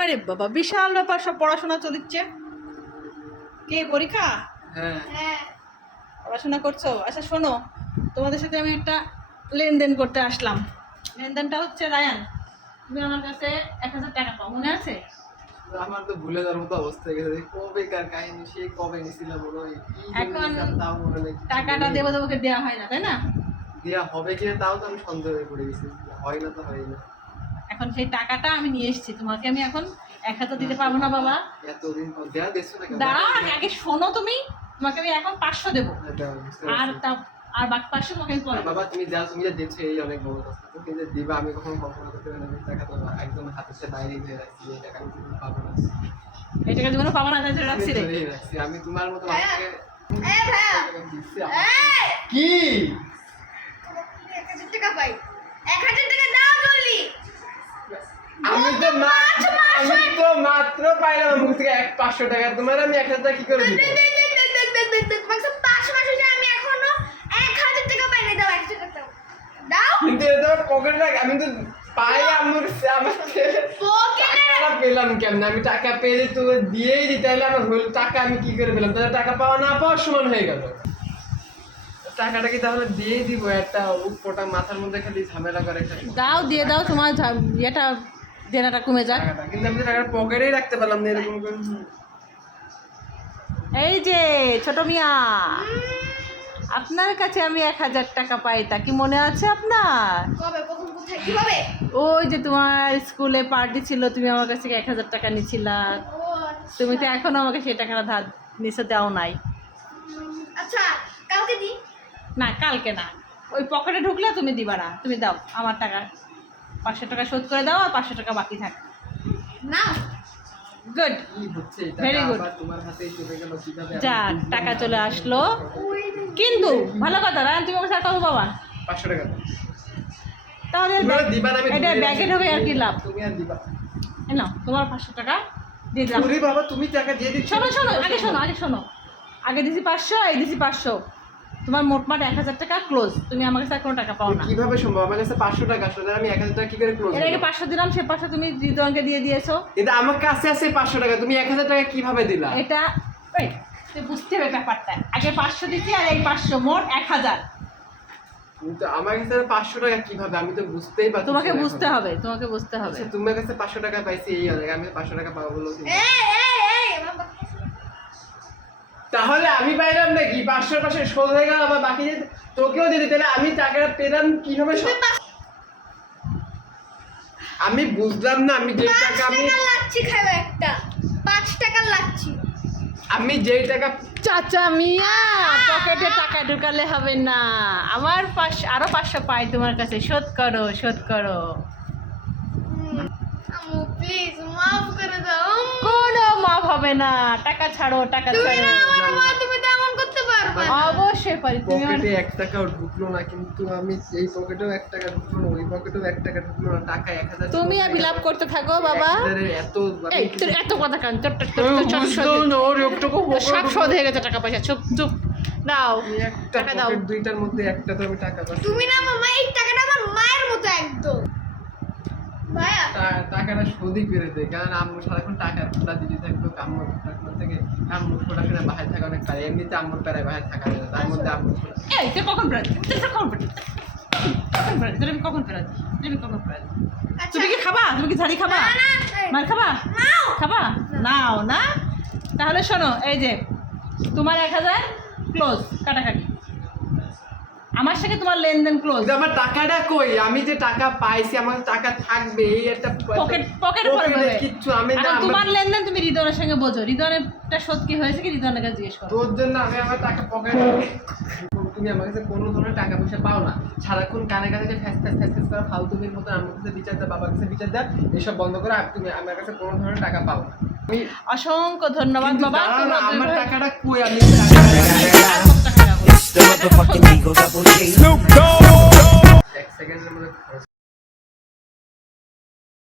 আরে বাবা বিশাল ব্যাপার, সব পড়াশোনা চলছে। কে পরীক্ষা? হ্যাঁ পড়াশোনা করছো? আচ্ছা শোনো, তোমাদের সাথে আমি একটা লেনদেন করতে আসলাম। লেনদেনটা হচ্ছে রায়ান, তুমি আমার কাছে 1000 টাকা পাও, মনে আছে? আমার তো ভুলে যাওয়ার মতো অবস্থা হয়ে গেছে। কবেকার কাহিনী, সে কবে নিছিলাম মনে হয়। এখন টাকাটা দেবো তোমাকে, দেওয়া হয় না তাই না? দেয়া হবে কিনা তাও তো আমি সন্দেহ হয়ে পড়ে গেছি। হয় না তো হয় না। এখন সেই টাকাটা আমি নিয়ে এসেছি, তোমাকে আমি এখন 1000 দিতে পারবো না বাবা। এতদিন পর দেয়া দেখছো না কেন? দাঁড়াও আগে শোনো, তোমাকে আমি এখন 500 দেবো, আর আর বাকি 500 তোমাকে আমি পরে দেবো। বাবা তুমি যা দিচ্ছ এই অনেক বড় কথা। তুমি যে দিবা আমি কখনো কল্পনা করতে পারি না। আমি টাকা তো একদম হাতের সাথে বাইরেই ধরে রাখছি। এই টাকা আমি তুমি পাবো না। এই টাকা জীবনে পাবো না, তাই রাখছি রে। ধরেই রাখছি। আমি তোমার মতো ভাইয়া, আমাকে ভাইয়া, দিচ্ছি এই, কি? 1000 টাকা পাই। 1000 টাকা দাও জলদি। আমি তো মাত্র পাইলাম মুখ থেকে 500 টাকা। তোমার আমি 1000 টাকা কি করে দিব? তোমাকে 5 মাস হয়েছে, আমি এখনো 1000 টাকা পাই নাই। দাও 1000 টাকা দাও। কিন্তু এটা পকেটে রাখ। আমি তো পাই আমার টাকাটা পেলাম কেমন? আমি টাকা পেলে তো দিয়েই দিই, তাহলে আমার হল টাকা আমি কি করে পেলাম? তাহলে টাকা পাওয়া না পাওয়ার সমান হয়ে গেল। টাকাটা কি তাহলে দিয়েই দিব? একটা উপটা মাথার মধ্যে খালি ঝামেলা করে দাও, দিয়ে দাও, তোমার ইয়েটা দেনাটা কমে যাক। টাকাটা কিন্তু আমি টাকাটা পকেটেই রাখতে পারলাম না এরকম করে। এই যে ছোট মিয়া, আপনার কাছে আমি 1000 টাকা পাই, তা কি মনে আছে আপনার? কবে, কখন, কোথায়, কিভাবে? ওই যে তোমার স্কুলে পার্টি ছিল, তুমি আমার কাছ থেকে 1000 টাকা নিছিলা। ও তুমি তো এখনো আমাকে সেই টাকাটা ধার নিচে দাও নাই। আচ্ছা, কালকে দি। না কালকে না, ওই পকেটে ঢুকলে তুমি দিবা না। তুমি দাও আমার টাকা, 500 টাকা শোধ করে দাও, আর 500 টাকা বাকি থাক। না গুড, কি হচ্ছে এটা? Very good. আবার তোমার হাতেই চলে গেল কিভাবে? যাক টাকা চলে আসলো। কিন্তু ভালো কথা রায়ন, তুমি আমার টাকা বাবা 500 টাকা দাও। তাহলে তুমি আর দিবা না, আমি এটা ধরে ব্যাগে রাখছি। ঢোকে আর কি লাভ? তুমি আর দিবা। এই নাও তোমার 500 টাকা দিয়ে দিলাম। ওরে বাবা তুমি টাকা দিয়ে দিচ্ছ। আগে শোনো, আগে দিছি 500, এই দিছি 500, তোমার মোটমাট 1000 টাকা ক্লোজ। তুমি আমার কাছে আর কোনো টাকা পাও না। কিভাবে সম্ভব? আমার কাছে 500 টাকা আসলে আমি 1000 টাকা কি করে ক্লোজ? এর আগে 500 দিলাম, সে 500 তুমি রিদওয়ানকে দিয়ে দিয়েছো। কিন্তু আমার কাছে আছে 500 টাকা, তুমি 1000 টাকা কিভাবে দিলা? এটা ওই তুই বুঝতে হবে ব্যাপারটা। আগে 500 দিচ্ছি, আর এই 500 মোট 1000। কিন্তু আমার কাছে 500 টাকা কিভাবে? আমি তো বুঝতেই পারছি। তোমাকে বুঝতে হবে। আচ্ছা তোমার কাছে 500 টাকা পাইছি এই অনেক, আমি 500 টাকা পাবো বলো কি? এই আমার তাহলে আমি পাইলাম নাকি? 500 পাশে শোধ হয়ে গেল, আবার বাকি তোকেও দিতে, তাহলে আমি টাকাটা পেলাম কিভাবে? আমি বুঝলাম না। আমি যে 5 টাকা টাকা লাচ্ছি খাইবো একটা। 5 টাকা লাচ্ছি। আমি যেই টাকা চাচা মিয়া, পকেটে টাকা ঢুকালে হবে না। আমার আরো 500 পাই তোমার কাছে, শোধ করো। আম্মু প্লিজ মাফ করে দাও। কোনো মাপ হবে না, টাকা ছাড়ো। তুমি না আমার মা, তুমি তো এমন করতে পারবে না। অবশ্যই পারি। তুমি পকেটে 1 টাকাও ঢুকলো না, কিন্তু আমি এই পকেটেও 1 টাকা ঢুকলো না, ওই পকেটেও 1 টাকা ঢুকলো না, টাকা 1000। তুমি আর বিলাপ করতে থাকো বাবা। এত এই তোর এত কথা কান, তোর সব শোধ হয়ে গেছে টাকা পয়সা। চুপ দাও, টাকা দাও। দুইটার মধ্যে একটা তো আমি টাকা পাচ্ছি। তুমি না মামা, এই টাকাটা আমার মায়ের মতো একদম। ভাইয়া টাকাটা শোধই করে দেয়, কারণ আম্মু সারাক্ষণ টাকা খোলা দিতে থাকতো। আম্মুর খোলা থেকে আম্মুর খোলা ফেরা বাহার থাকা অনেক পারে। এমনিতে আম্মুর প্যারায় বাহার থাকা যায় না, তার মধ্যে আম্মুর খোলা। এই তুই কখন বেরোচ্ছিস? আচ্ছা তুমি কি খাবা? তুমি কি ঝাড়ি খাবা? না, না, মার খাবা? খাবা? নাও না। তাহলে শোনো, এই যে তোমার 1000 ক্লোজ, কাটাকাটি। আমার সাথে তোমার লেনদেন ক্লোজ। কিন্তু আমার টাকাটা কই? আমি যে টাকা পাইছি, আমার টাকা থাকবে এই একটা পকেট পরে পাবে। কিচ্ছু আমি না। এখন তোমার লেনদেন তুমি রিদওয়ানের সঙ্গে বোঝো। রিদওয়ানেরটা শোধ কি হয়েছে কি রিদওয়ানের কাছে জিজ্ঞেস করো। তোর জন্য আমি আমার টাকা পকেটে। তুমি আমার কাছে কোনো ধরনের টাকা পয়সা পাও না। সারাক্ষণ কানে কানে যে ফ্যাস করা ফালতুমির মতো আমার কাছে বিচার দাও, বাবার কাছে বিচার দাও, এসব বন্ধ করে তুমি আমার কাছে কোনো ধরনের টাকা পাও না। আমি অসংখ্য ধন্যবাদ বাবা। আমার টাকাটা কই? আমি The motherfucking Eagle Double G. এক সেকেন্ডের মধ্যে খরচ